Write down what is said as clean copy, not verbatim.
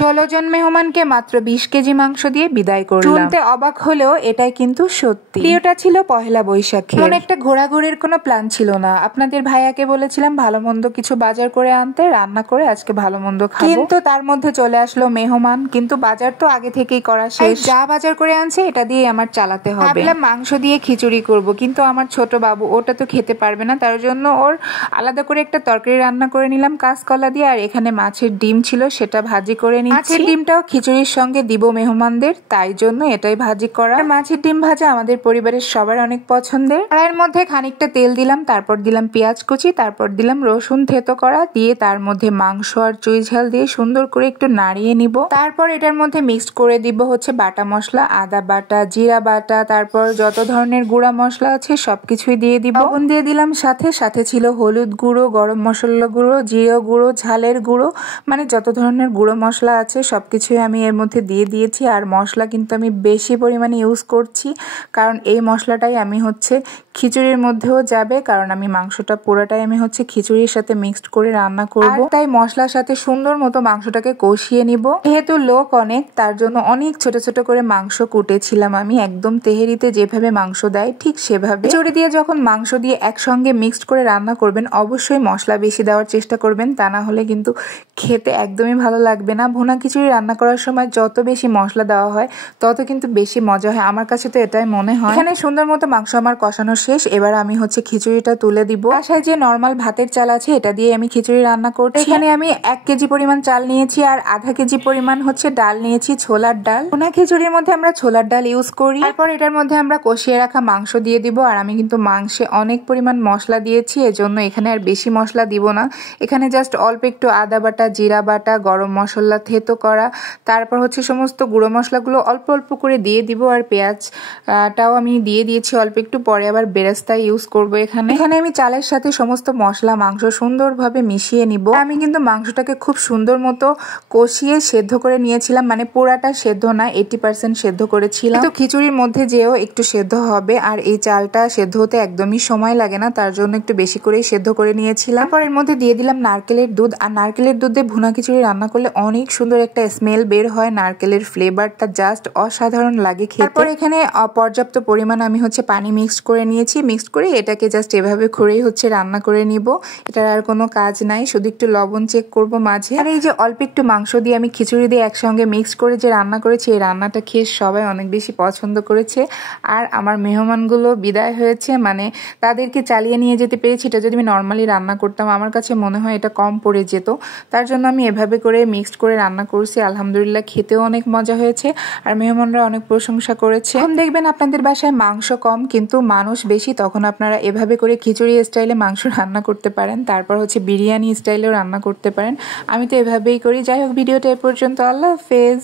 16 জন মেহমানকে মাত্র 20 কেজি মাংস দিয়ে বিদায় করলাম। শুনতে অবাক হলেও এটাই কিন্তু সত্যি। প্রিয়টা ছিল পহেলা বৈশাখে। মনে একটা ঘোরাঘুরির কোনো প্ল্যান ছিল না। আপনাদের ভাইয়াকে বলেছিলাম ভালো মন্দ কিছু বাজার করে আনতে, রান্না করে আজকে ভালো মন্দ খাবো, কিন্তু তার মধ্যে চলে আসলো মেহমান। কিন্তু বাজার তো আগে থেকেই করা শেষ, যা বাজার করে আনছে এটা দিয়ে আমার চালাতে হবে। ভাবলাম মাংস দিয়ে খিচুড়ি করব, কিন্তু আমার ছোট বাবু ওটা তো খেতে পারবে না, তার জন্য ওর আলাদা করে একটা তরকারি রান্না করে নিলাম কাঁচকলা দিয়ে। আর এখানে মাছের ডিম ছিল, সেটা ভাজি করে নিচ্ছি। মাছের ডিমটাও খিচুড়ির সঙ্গে দিব মেহমানদের, তাই জন্য এটাই ভাজি করা। মাছের ডিম ভাজা আমাদের পরিবারের সবার অনেক পছন্দের। কড়াইয়ের মধ্যে খানিকটা তেল দিলাম, তারপর দিলাম পেঁয়াজ কুচি, তারপর দিলাম রসুন থেতো করা, দিয়ে তার মধ্যে মাংস আর চুই ঝাল দিয়ে সুন্দর করে একটু নাড়িয়ে নিব। তারপর এটার মধ্যে মিক্সড করে দিব হচ্ছে বাটা মশলা, আদা বাটা, জিরা বাটা, তারপর যত ধরনের গুঁড়া মশলা আছে সবকিছুই দিয়ে দিব। লবণ দিয়ে দিলাম, সাথে ছিল হলুদ গুঁড়ো, গরম মশলা গুঁড়ো, জিরা গুঁড়ো, ঝালের গুঁড়ো, মানে যত ধরনের গুঁড়ো মশলা আছে সবকিছুই আমি এর মধ্যে দিয়ে দিয়েছি। আর মশলা কিন্তু আমি বেশি পরিমাণে ইউজ করছি, কারণ এই মশলাটাই আমি হচ্ছে খিচুড়ির মধ্যেও যাবে, কারণ আমি মাংসটা পুরোটাই আমি হচ্ছে খিচুড়ির সাথে মিক্সড করে রান্না করব। তাই মশলার সাথে সুন্দর মতো মাংসটাকে কষিয়ে নিব। যেহেতু লোক অনেক, তার জন্য অনেক ছোট ছোট করে মাংস কুটেছিলাম আমি, একদম তেহেরিতে যেভাবে মাংস দেয় ঠিক সেভাবে। খিচুড়ি দিয়ে যখন মাংস দিয়ে একসঙ্গে মিক্সড করে রান্না করবেন অবশ্যই মশলা বেশি দেওয়ার চেষ্টা করবেন, তা না হলে কিন্তু খেতে একদমই ভালো লাগবে না। ভুনা খিচুড়ি রান্না করার সময় যত বেশি মশলা দেওয়া হয় তত কিন্তু বেশি মজা হয়, আমার কাছে তো এটাই মনে হয়। এখানে সুন্দর মতো মাংস আমার কষানো শেষ, এবার আমি হচ্ছে খিচুড়িটা তুলে দিব। বাসায় যে নর্মাল ভাতের চাল আছে এটা দিয়ে আমি খিচুড়ি রান্না করছি। এখানে আমি 1 কেজি পরিমাণ চাল নিয়েছি আর আধা কেজি পরিমাণ হচ্ছে ডাল নিয়েছি, ছোলার ডাল। ভুনা খিচুড়ির মধ্যে আমরা ছোলার ডাল ইউজ করি। তারপর এটার মধ্যে আমরা কষিয়ে রাখা মাংস দিয়ে দিব। আর আমি কিন্তু মাংসে অনেক পরিমাণ মশলা দিয়েছি, এজন্য এখানে আর বেশি মশলা দিব না। এখানে জাস্ট অল্প একটু আদা বাটা, জিরা বাটা, গরম মশলা থেতো করা, তারপর হচ্ছে সমস্ত গুঁড়ো মশলাগুলো অল্প অল্প করে দিয়ে দিব। আর পেঁয়াজটাও আমি দিয়ে দিয়েছি অল্প একটু, পরে আবার বেরেস্তা ইউজ করব। এখানে আমি চালের সাথে সমস্ত মশলা মাংস সুন্দরভাবে মিশিয়ে নিব। আমি কিন্তু মাংসটাকে খুব সুন্দর মতো কষিয়ে সেদ্ধ করে নিয়েছিলাম, মানে পুরাটা সেদ্ধ না, 80% সেদ্ধ করেছিলাম। তো খিচুড়ির মধ্যে যেও একটু সেদ্ধ হবে, আর এই চালটা সেদ্ধ হতে একদমই সময় লাগে না, তার জন্য একটু বেশি করেই সেদ্ধ করে নিয়েছিলাম। তারপর এর মধ্যে দিয়ে দিলাম নারকেলের দুধ। আর নারকেলের দুধ দিয়ে ভুনা খিচুড়ি রান্না করলে অনেক সুন্দর একটা স্মেল বের হয়, নারকেলের ফ্লেভারটা জাস্ট অসাধারণ লাগে খেতে। তারপর এখানে পর্যাপ্ত পরিমাণ আমি হচ্ছে পানি মিক্সড করে নিয়েছি। মিক্সড করে এটাকে জাস্ট এভাবে করেই হচ্ছে রান্না করে নিব, এটার আর কোনো কাজ নাই, শুধু একটু লবণ চেক করব মাঝে। আর এই যে অল্প একটু মাংস দিয়ে আমি খিচুড়ি দিয়ে একসঙ্গে মিক্সড করে যে রান্না করেছি, এই রান্নাটা খেয়ে সবাই অনেক বেশি পছন্দ করেছে। আর আমার মেহমানগুলো বিদায় হয়েছে, মানে তাদেরকে চালিয়ে নিয়ে যেতে পেরেছি। এটা যদি আমি নর্মালি রান্না করতাম আমার কাছে মনে হয় এটা কম পড়ে যেত, তার জন্য আমি এভাবে করে মিক্সড করে রান্না করছি। আলহামদুলিল্লাহ খেতেও অনেক মজা হয়েছে, আর মেহমানরা অনেক প্রশংসা করেছে। এখন দেখবেন আপনাদের বাসায় মাংস কম কিন্তু মানুষ বেশি, তখন আপনারা এভাবে করে খিচুড়ি স্টাইলে মাংস রান্না করতে পারেন, তারপর হচ্ছে বিরিয়ানি স্টাইলেও রান্না করতে পারেন। আমি তো এভাবেই করি। যাই হোক, ভিডিওটা এ পর্যন্ত। আল্লাহ হাফেজ।